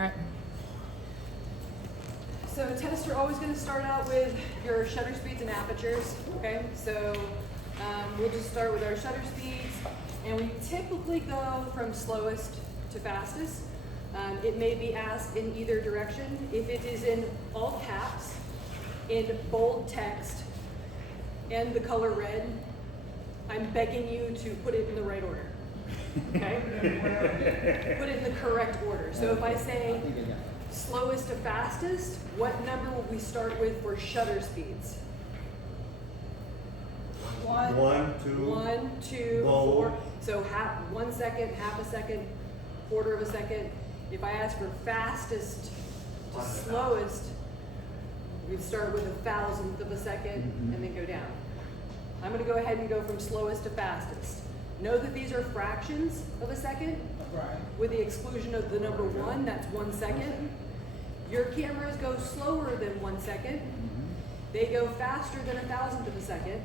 Alright. So tests are always going to start out with your shutter speeds and apertures, okay? So we'll just start with our shutter speeds, and we typically go from slowest to fastest. It may be asked in either direction. If it is in all caps, in bold text, and the color red, I'm begging you to put it in the right order, okay? Put it in the correct order. So if I say slowest to fastest, what number will we start with for shutter speeds? 1, 2, 1, 2, bold. 4. So 1 second, half a second, quarter of a second. If I ask for fastest to slowest, we'd start with 1,000th of a second and then go down. I'm going to go ahead and go from slowest to fastest. Know that these are fractions of a second, with the exclusion of the number 1, that's 1 second. Your cameras go slower than 1 second. They go faster than 1,000th of a second.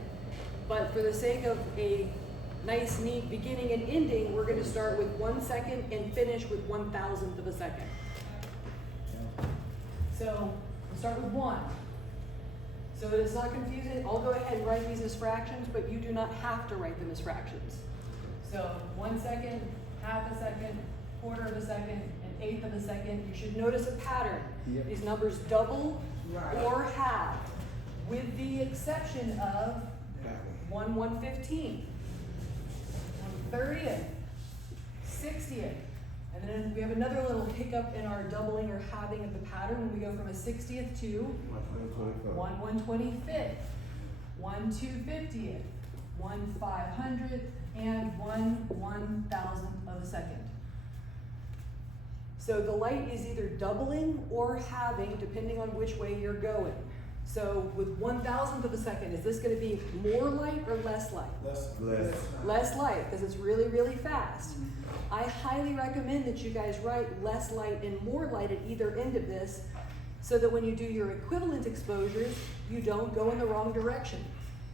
But for the sake of a nice, neat beginning and ending, we're going to start with 1 second and finish with 1,000th of a second. So we'll start with 1. So that it's not confusing, I'll go ahead and write these as fractions, but you do not have to write them as fractions. So 1 second, half a second, quarter of a second, an eighth of a second. You should notice a pattern. Yep. These numbers double or halve, with the exception of 1/115th, 1/30th, 60th. And then we have another little hiccup in our doubling or halving of the pattern when we go from a 60th to 1/125th, 1/250th, 1/500th, and 1/1000th of a second. So the light is either doubling or halving depending on which way you're going. So with 1,000th of a second, is this going to be more light or less light? Less light, because it's really, really fast. I highly recommend that you guys write less light and more light at either end of this, so that when you do your equivalent exposures, you don't go in the wrong direction.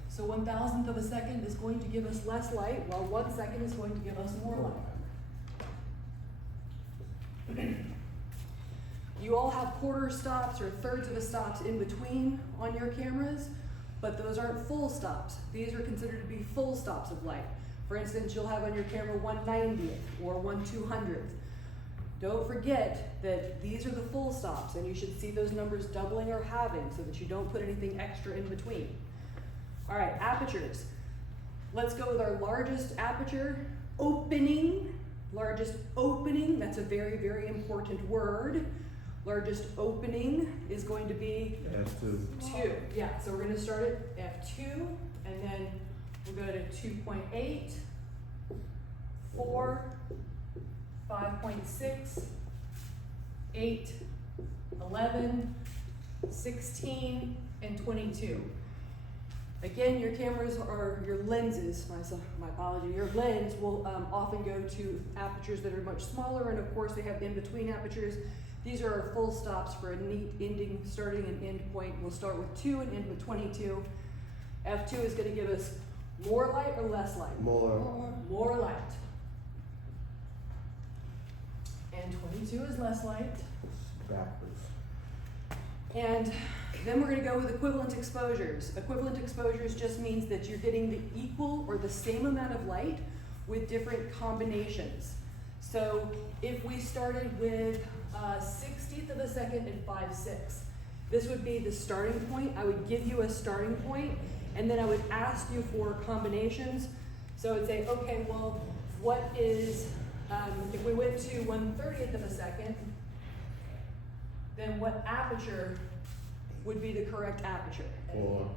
So 1,000th of a second is going to give us less light, while 1 second is going to give us more light. You all have quarter stops or thirds of a stops in between on your cameras, but those aren't full stops. These are considered to be full stops of light. For instance, you'll have on your camera 1/90th or 1/200th. Don't forget that these are the full stops, and you should see those numbers doubling or halving so that you don't put anything extra in between. All right, apertures. Let's go with our largest aperture, opening. Largest opening, that's a very, very important word. Largest opening is going to be F2. 2. Yeah, so we're going to start at F2, and then we'll go to 2.8, 4, 5.6, 8, 11, 16, and 22. Again, your cameras or your lenses, my apology, your lens will often go to apertures that are much smaller, and of course they have in-between apertures. These are our full stops for a neat ending, starting and end point. We'll start with 2 and end with 22. F2 is going to give us more light or less light? More light. And 22 is less light. Backwards. And then we're going to go with equivalent exposures. Equivalent exposures just means that you're getting the equal or the same amount of light with different combinations. So if we started with 60th of a second and 5/6, this would be the starting point. I would give you a starting point, and then I would ask you for combinations. So I'd say, okay, well, what is, if we went to 1/30th of a second, then what aperture would be the correct aperture? 4.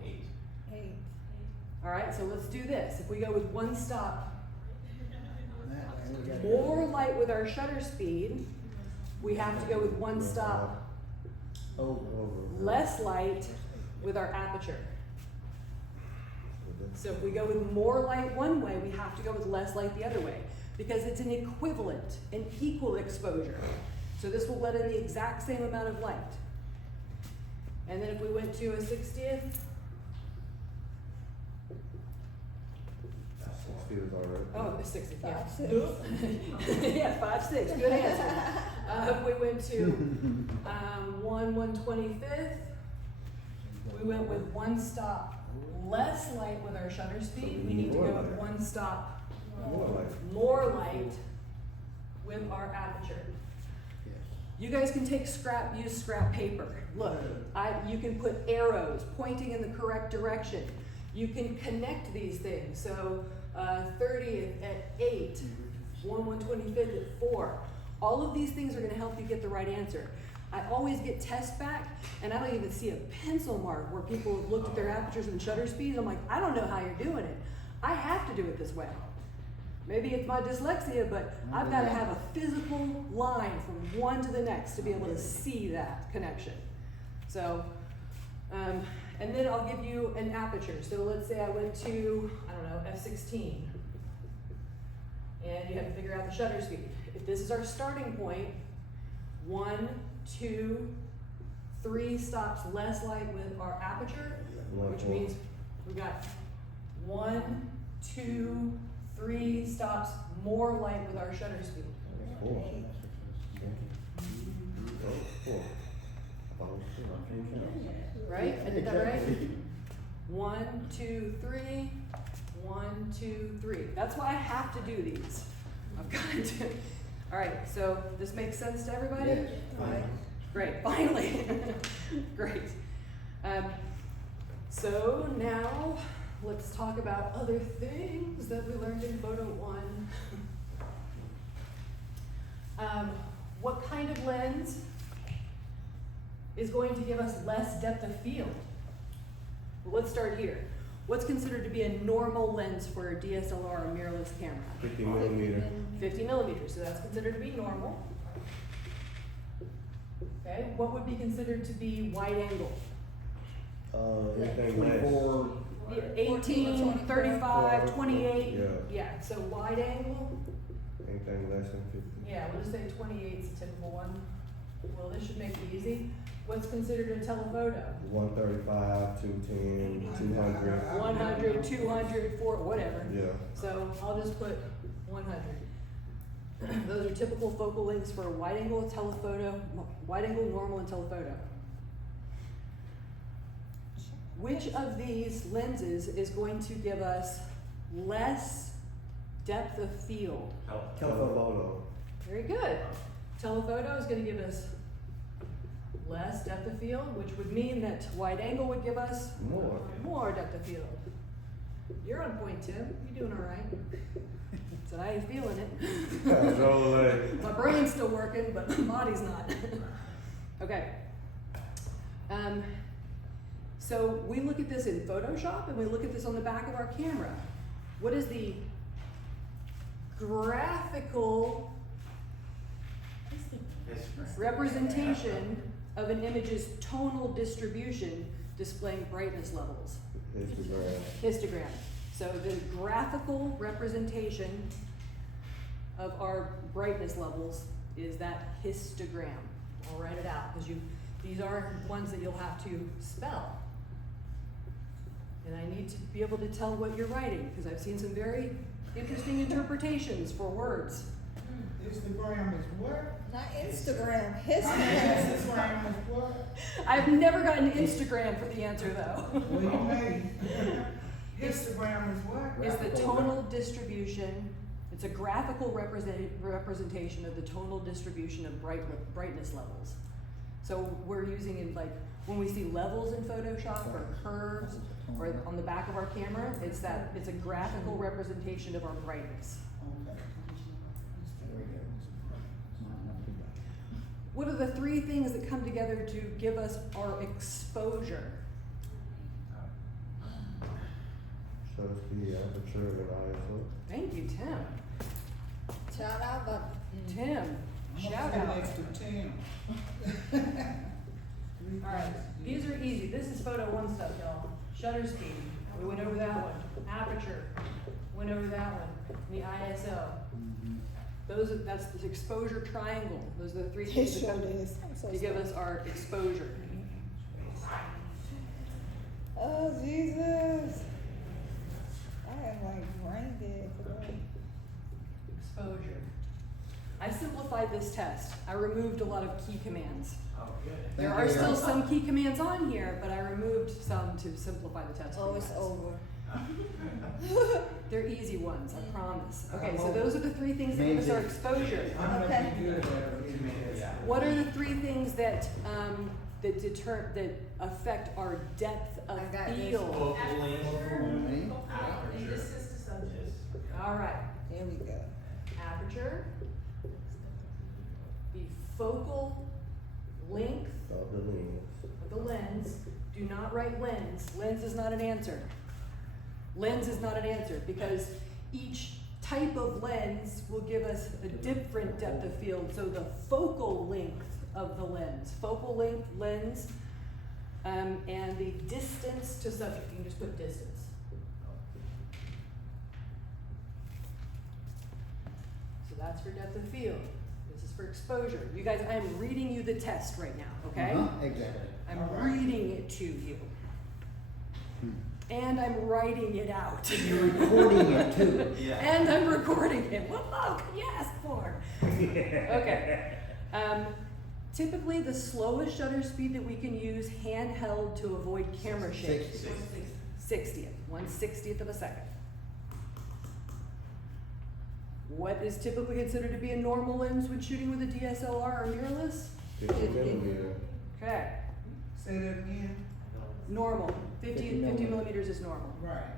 8. All right, so let's do this. If we go with 1 stop, more light with our shutter speed, we have to go with 1 stop, less light with our aperture. So if we go with more light one way, we have to go with less light the other way, because it's an equivalent, an equal exposure. So this will let in the exact same amount of light. And then if we went to a 60th, 60 is alright. oh, the 60th, yeah. 5/6. Yeah, 5/6, good answer. If we went went to 1/125th. We went with one stop less light with our shutter speed. We need to go with one stop more light with our aperture. You guys can take use scrap paper. Look, you can put arrows pointing in the correct direction. You can connect these things. So 30th at 8, 1/125th at 4. All of these things are gonna help you get the right answer. I always get tests back, and I don't even see a pencil mark where people have looked at their apertures and shutter speeds. I'm like, I don't know how you're doing it. I have to do it this way. Maybe it's my dyslexia, but I've got to have a physical line from one to the next to be able to see that connection. So, and then I'll give you an aperture. So let's say I went to, I don't know, f16, and you have to figure out the shutter speed. If this is our starting point, 1, 2, 3 stops less light with our aperture, which means we got 1, 2, 3 stops more light with our shutter speed. 4. Right? I did that right? 1, 2, 3. 1, 2, 3. That's why I have to do these. I've got to. All right, so this makes sense to everybody? Yes. Right. Great, finally. Great. So now let's talk about other things that we learned in photo 1. What kind of lens is going to give us less depth of field? Well, let's start here. What's considered to be a normal lens for a DSLR or mirrorless camera? 50 millimeter. 50 millimeters, so that's considered to be normal. Okay, what would be considered to be wide angle? Anything less. 24. 18, 35, 28. Yeah. Yeah, so wide angle, Anything less than 50. yeah, we'll just say 28 is a typical one. Well, this should make it easy. What's considered a telephoto? 135, 210, 200. 100, 200, 4, whatever. Yeah. So I'll just put 100. Those are typical focal lengths for a wide angle telephoto, wide angle, normal, and telephoto. Which of these lenses is going to give us less depth of field? Telephoto. Very good. Telephoto is going to give us less depth of field, which would mean that wide angle would give us more depth of field. You're on point, Tim. You're doing all right. So I ain't feeling it. My brain's still working, but my body's not. Okay. So we look at this in Photoshop, and we look at this on the back of our camera. What is the graphical representation of an image's tonal distribution displaying brightness levels? Histogram. So the graphical representation of our brightness levels is that histogram. I'll write it out because these are ones that you'll have to spell. And I need to be able to tell what you're writing because I've seen some very interesting interpretations for words. Instagram is what? Not Instagram, Instagram histogram. is what? I've never gotten Instagram for the answer though. What do you mean? Instagram is what? Is the tonal distribution, it's a graphical representation of the tonal distribution of brightness levels. So we're using it like, when we see levels in Photoshop or curves or on the back of our camera, it's a graphical representation of our brightness. What are the 3 things that come together to give us our exposure? Shutter speed, aperture, and ISO. Thank you, Tim. Shout out, but Tim, shout out. Next to 10. Alright, these are easy. This is photo 1 stuff, y'all. Shutter speed, we went over that one. Aperture, went over that one. The ISO. That's the exposure triangle. Those are the 3 things that come to give us our exposure. oh Jesus. I am like brain dead today. Exposure. I simplified this test. I removed a lot of key commands. Oh, good. There Thank are you. still some key commands on here, but I removed some to simplify the test. for Oh, you it's guys. over. They're easy ones, I promise. Okay, I'm so over. those are the three things that give us our Amazing. exposure. I'm gonna Okay. be good at it. Yeah. What are the three things that that affect our depth of I got this. field? Focal length, Me? aperture. All right, There we go. aperture, the focal length Of the lens. of the lens. Do not write lens. Lens is not an answer. Lens is not an answer because each type of lens will give us a different depth of field. So the focal length of the lens, focal length lens, and the distance to subject. You can just put distance. So that's for depth of field. This is for exposure. You guys, I am reading you the test right now, okay? Exactly. I'm All right. reading it to you. And I'm writing it out. You're recording it too. Yeah. And I'm recording it. What more could you ask for? Okay. Typically, the slowest shutter speed that we can use handheld to avoid camera shake. 60th. 1/60th of a second. What is typically considered to be a normal lens when shooting with a DSLR or mirrorless? 50 millimeter. Okay. Say that again. Normal. 50 50 millimeter. millimeters is normal. Right.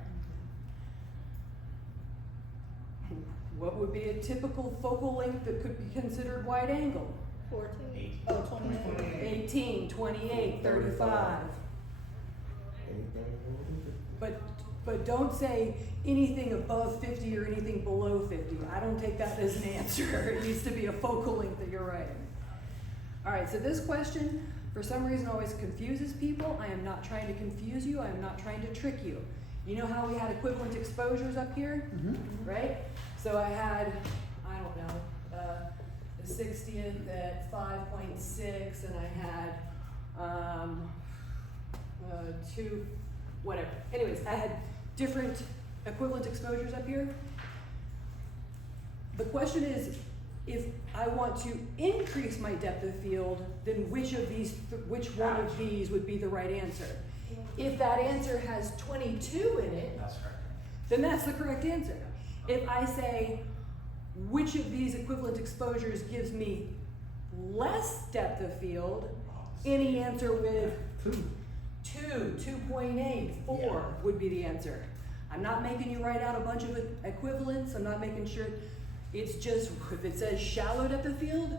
What would be a typical focal length that could be considered wide angle? 14. Oh, 28. 18, 28, 35. Anything? But don't say anything above 50 or anything below 50. I don't take that as an answer. It needs to be a focal length that you're writing. All right, so this question, for some reason, always confuses people. I am not trying to confuse you. I am not trying to trick you. You know how we had equivalent exposures up here, right? So I had, I don't know, the 60th at 5.6, and I had two, whatever. Anyways, I had different equivalent exposures up here. The question is, if I want to increase my depth of field, then which one of these would be the right answer? If that answer has 22 in it, That's correct. then that's the correct answer. If I say, which of these equivalent exposures gives me less depth of field, any answer with 2.8, 4 would be the answer. I'm not making you write out a bunch of equivalents. I'm not making sure. It's just, if it says shallow depth of field,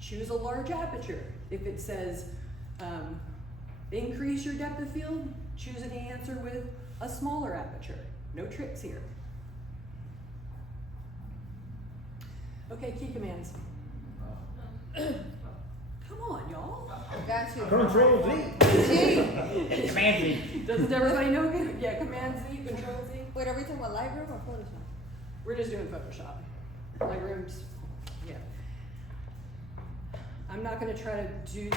choose a large aperture. If it says increase your depth of field, choose an answer with a smaller aperture. No tricks here. Okay, key commands. Come on, y'all. I got you. Control Z. Gee. Command me. Doesn't everybody know? Yeah, Command Z, Control Z. Wait, are we talking about Lightroom or Photoshop? We're just doing Photoshop. Lightroom's, yeah. I'm not gonna try to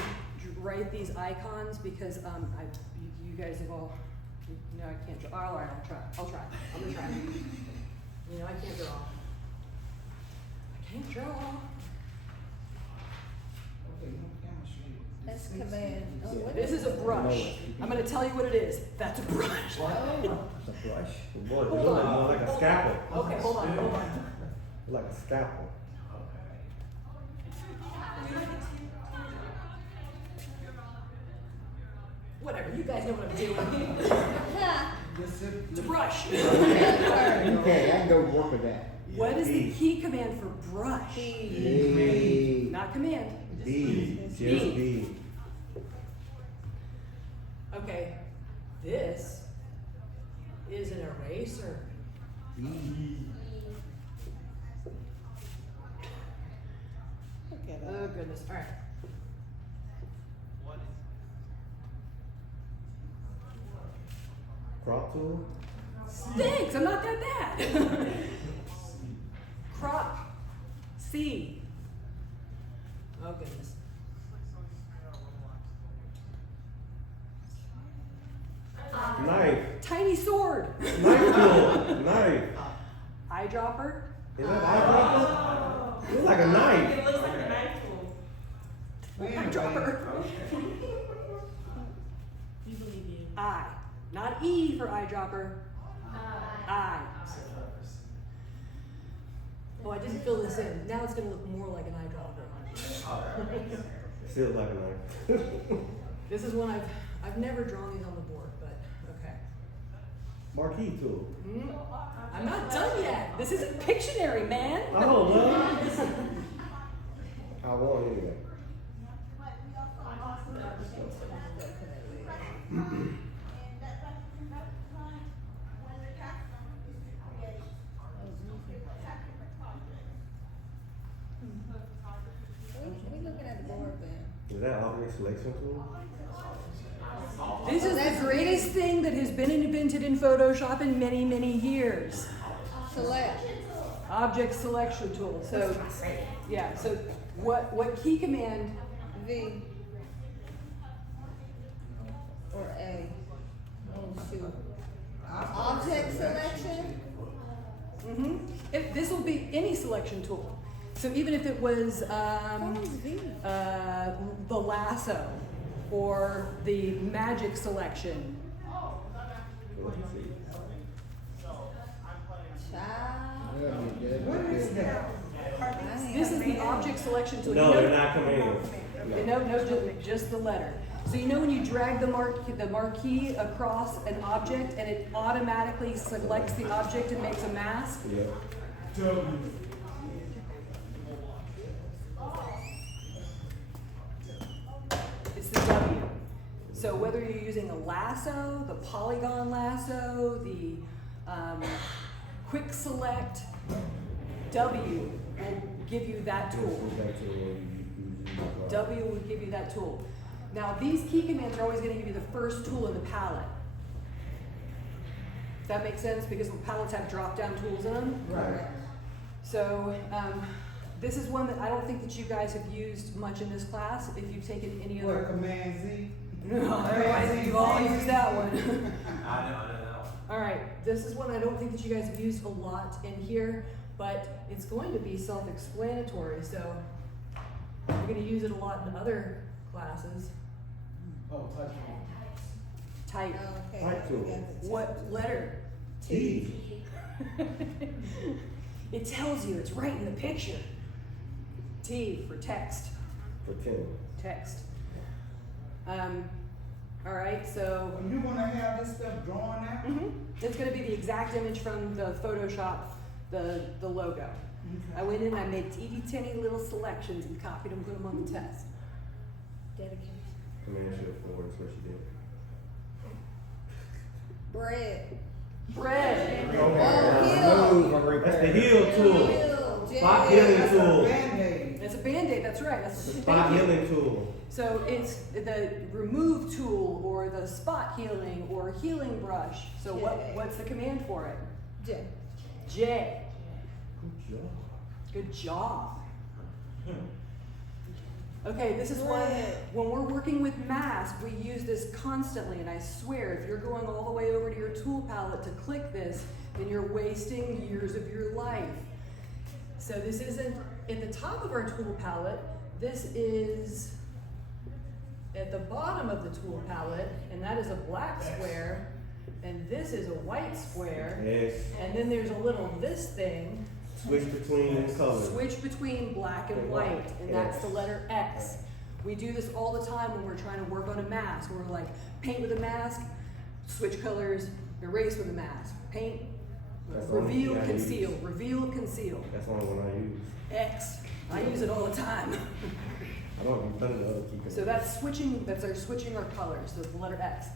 write these icons because you guys have all, no, I can't draw. All right, I'll try. I'm gonna try. You know, I can't draw. I can't draw. Okay, no camera shake. That's command. Oh, what This is a brush. I'm gonna tell you what it is. That's a brush. It's a brush. Boy, it Hold looks on. more like a scalpel. Okay, hold on. Like a scalpel. Whatever, you guys know what I'm doing. Just sit. It's a brush. Okay, I can go work with that. What is the key command for brush? B. Not command. B. Just B. B. Okay, this is an eraser. B. Look at Oh that. goodness, all right. Crop tool. Thanks, I'm not that bad. Crop. C. Oh goodness. Knife. Tiny sword. Knife tool. Knife. Eyedropper. Is that eyedropper? It's like a knife. It looks like a knife tool. Well, Eyedropper. You believe you. I, not E for eyedropper. I. Oh, I didn't fill this in. Now it's gonna look more like an eyedropper. Still like a knife. This is one I've never drawn these on the board, but okay. Marquee tool. I'm not done yet. This isn't Pictionary, man. Oh, well. I want anyway. We looking at the board then. Is that object selection tool? This is the greatest thing that has been invented in Photoshop in many, many years. Select. Object selection tool. So, yeah. So, what key command? V. Or A. Oh shoot. Object selection? If this will be any selection tool. So even if it was What is V? the lasso or the magic selection. Child. What is that? This is the object selection tool. No, You know- they're not commands. No, just the letter. So you know when you drag the marquee across an object and it automatically selects the object and makes a mask? Yeah. It's the W. So whether you're using a lasso, the polygon lasso, the quick select, W will give you that tool. W will give you that tool. Now these key commands are always going to give you the first tool in the palette. That makes sense because the palettes have drop-down tools in them. Right. So this is one that I don't think that you guys have used much in this class. If you've taken any What, other, Command Z? no, otherwise you've all used that one. I know that one. All right, this is one I don't think that you guys have used a lot in here, but it's going to be self-explanatory. So you're going to use it a lot in other classes. Oh, touch phone. Type. Okay. Type tool. we got the What letter? T. It tells you, it's right in the picture. T for text. For 10. Text. All right, so You wanna have this stuff drawn out? it's going to be the exact image from the Photoshop, the logo. I went in, I made teeny little selections and copied them, put them on the test. dedication. Command shift forward, that's what she did. Bread. Bread. That's the heal tool. Heel, Spot J. healing That's a tool. Band-Aid. It's a Band-Aid, that's right. That's Spot thank you. healing tool. So it's the remove tool or the spot healing or healing brush. So J. what's the command for it? J. J. Good job. Good job. Okay, this is why Bread. when we're working with mask, we use this constantly, and I swear, if you're going all the way over to your tool palette to click this, then you're wasting years of your life. So this isn't at the top of our tool palette, this is at the bottom of the tool palette, and that is a black square, and this is a white square, Yes. and then there's a little this thing. Switch between colors. Switch between black and white, and that's the letter X. We do this all the time when we're trying to work on a mask. We're like, paint with a mask, switch colors, erase with a mask, paint, That's the only reveal, key I conceal, use. reveal, conceal. That's the only one I use. X. I use it all the time. I don't even put it in the other key commands. So that's switching, that's our switching our colors, so the letter X.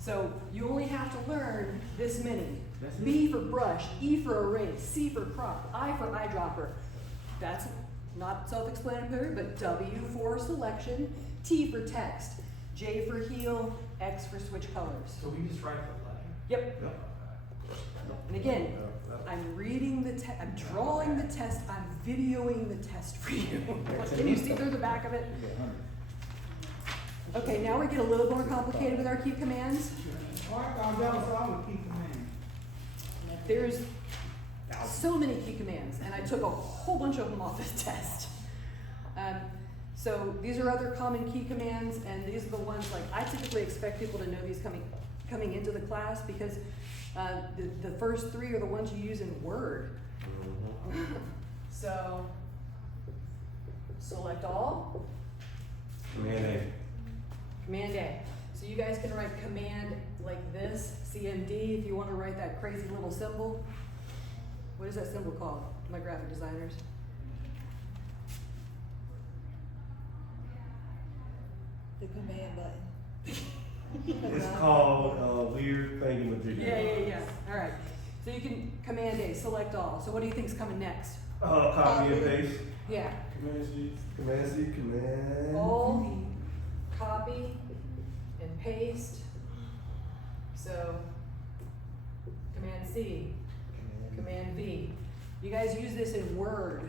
So you only have to learn this many. That's B for brush, E for erase, C for crop, I for eyedropper. That's not self-explanatory, but W for selection, T for text, J for heal, X for switch colors. So we just write the letter. Yep. And again, I'm reading the test, I'm drawing the test, I'm videoing the test for you. Can you see through the back of it? Okay, now we get a little more complicated with our key commands. Oh, I thought that was all the key command. There's So many key commands, and I took a whole bunch of them off this test. So these are other common key commands, and these are the ones, like, I typically expect people to know these coming into the class, because the first three are the ones you use in Word. So, select all. Command A. Command A. So you guys can write command like this, CMD, if you want to write that crazy little symbol. What is that symbol called, my graphic designers? The command button. It's called, weird thingamajigger. Yeah. All right. So you can command A, select all. So what do you think's coming next? Copy and paste. Yeah. Command C. Command C, command. All, copy, and paste. So, command C, command V. You guys use this in Word,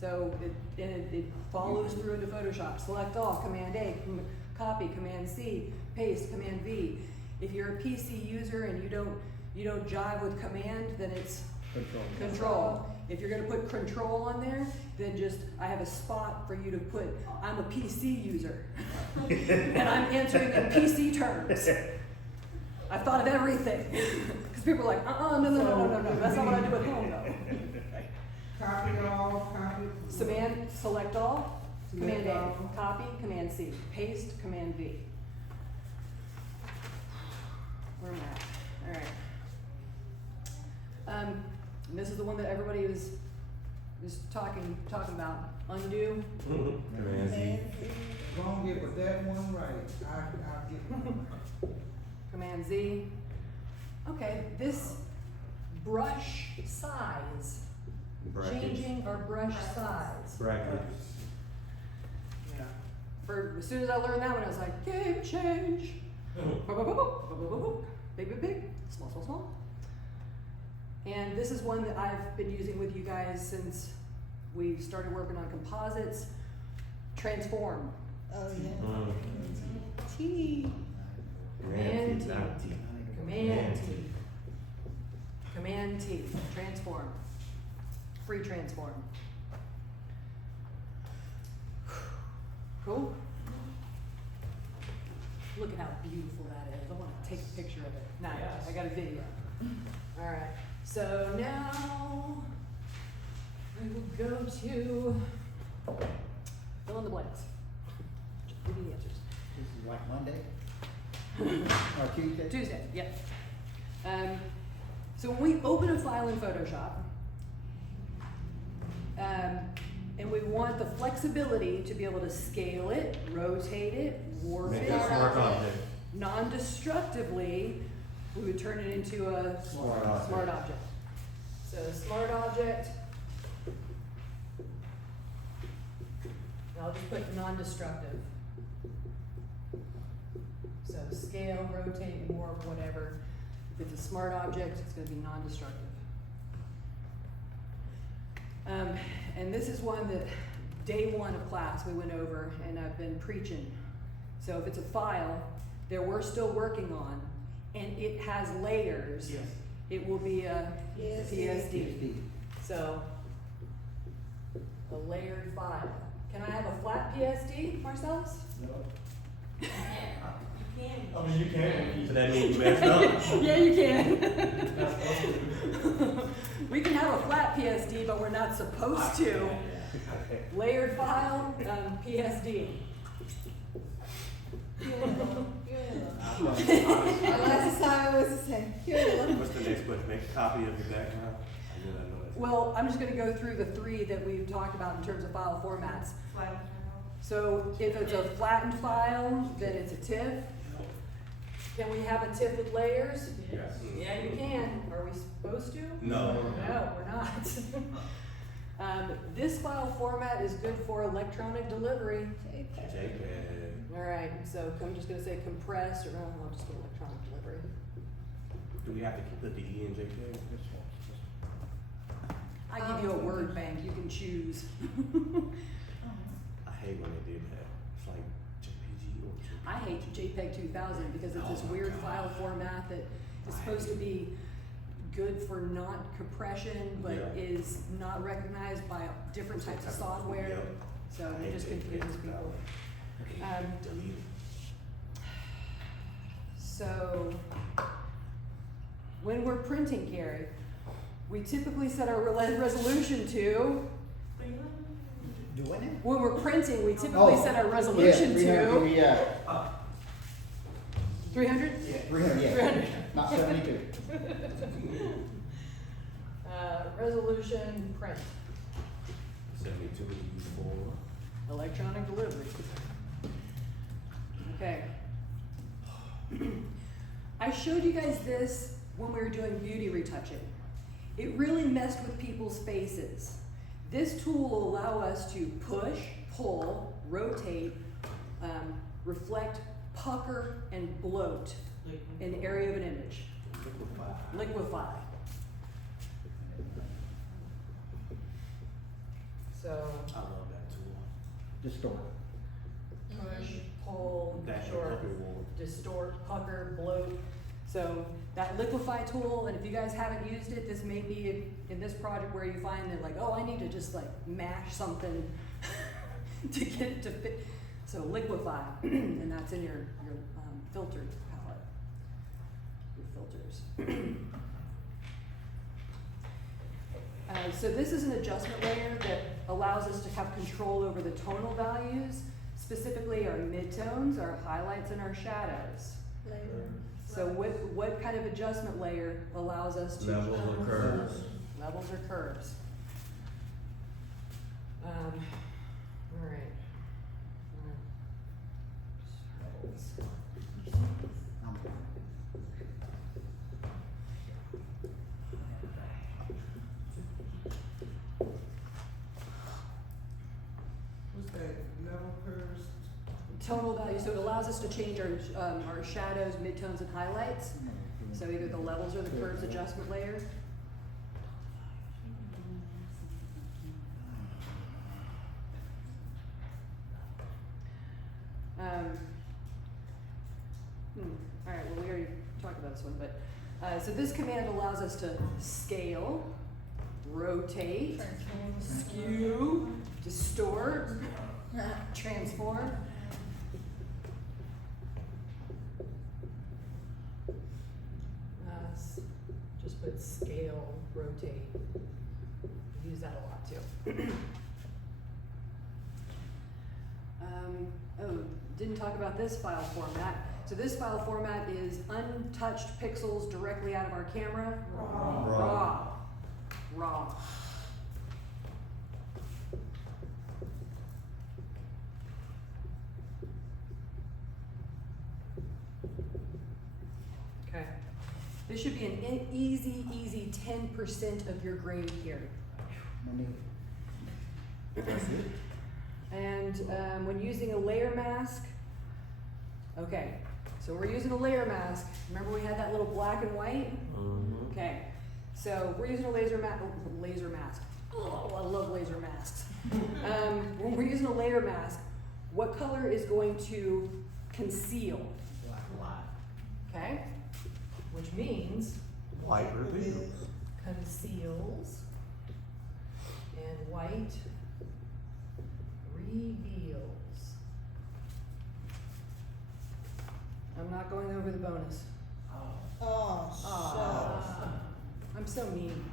so it follows through into Photoshop. Select all, command A, copy, command C, paste, command V. If you're a PC user and you don't jive with command, then it's control. If you're gonna put control on there, then I have a spot for you to put, I'm a PC user. And I'm answering in PC terms. I've thought of everything. Because people are like, no, that's not what I do at home, though. Copy all, copy. Select all, command Select A, all. copy, command C, paste, command V. Where am I at? All right. And this is the one that everybody is talking about. Undo. Command Z. Gonna get with that one right. I'll get one right. Command Z. Okay, this brush size. Brackets. Changing our brush size. Brackets. Yeah. As soon as I learned that one, I was like, game change. Big, small. And this is one that I've been using with you guys since we started working on composites. Transform. Oh, yeah. T. Command T. not T. Command T. Command T. Transform. Free transform. Cool. Look at how beautiful that is. I want to take a picture of it. Nice. Yes. I got a video. All right. So now we will go to fill in the blanks. Just give me the answers. This is like Monday? Or Tuesday? Tuesday, yep. So when we open a file in Photoshop, and we want the flexibility to be able to scale it, rotate it, warp Make it, it a smart object. non-destructively, we would turn it into a Smart object. smart object. So smart object, and I'll just put non-destructive. So scale, rotate, warp, whatever. If it's a smart object, it's gonna be non-destructive. And this is one that day one of class we went over and I've been preaching. So if it's a file that we're still working on and it has layers, Yes. it will be a PSD. PSD. So, a layered file. Can I have a flat PSD, Marcellus? No. You can. I mean, you can. So that means you messed up. Yeah, you can. We can have a flat PSD, but we're not supposed to. Layered file, PSD. Last time it was the same. What's the next question? Make a copy of your background? I know that. Well, I'm just gonna go through the three that we've talked about in terms of file formats. Flat. So if it's a flattened file, then it's a TIFF. Can we have a TIFF with layers? Yes. Yeah, you can. Are we supposed to? No. No, we're not. This file format is good for electronic delivery. JPEG. All right, so I'm just gonna say compress, or I'll just go electronic delivery. Do we have to put the E in JPEG? I give you a word bank, you can choose. I hate when they do that. It's like JPG or JPEG. I hate JPEG 2000 because it's this Oh my weird God. file format that is supposed to be good for not compression, but Yeah. is not recognized by different types of software. Yep. So it just confuses people. Delete. So when we're printing, Gary, we typically set our resolution to, Doing it? when we're printing, we typically Oh, set our resolution to Yeah, 300? 300, yeah, 300. not 72. Resolution print, 72 for. electronic delivery. Okay. I showed you guys this when we were doing beauty retouching. It really messed with people's faces. This tool will allow us to push, pull, rotate, reflect, pucker, and bloat an area of an image. Liquefy. So, I love that tool. Distort. push, pull, That and short, puppy wool. distort, pucker, bloat. So that liquefy tool, and if you guys haven't used it, this may be in this project where you find that like, oh, I need to just like mash something to get it to fit. So liquefy, and that's in your filter palette, your filters. So this is an adjustment layer that allows us to have control over the tonal values, specifically our midtones, our highlights, and our shadows. Later. So what kind of adjustment layer allows us to? Levels or curves? Levels or curves. All right. What's that, level curves? Tonal value, so it allows us to change our shadows, midtones, and highlights. So either the levels or the curves adjustment layer. All right, well, we already talked about this one, but, so this command allows us to scale, rotate, skew, distort, transform. Just put scale, rotate. Use that a lot too. Oh, didn't talk about this file format. So this file format is untouched pixels directly out of our camera. Raw. Raw. Okay. This should be an easy 10% of your grade here. And when using a layer mask, okay, so we're using a layer mask. Remember we had that little black and white? Mm-hmm. Okay, so we're using a laser mask. Oh, I love laser masks. When we're using a layer mask, what color is going to conceal? Okay, which means White reveals. conceals and white reveals. I'm not going over the bonus. Oh, I'm so mean.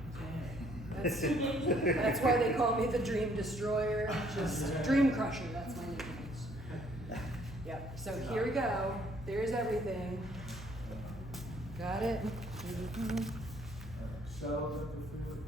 That's why they call me the Dream Destroyer. Just Dream Crusher, that's my nickname. Yep, so here we go. There's everything. Got it? Shows up the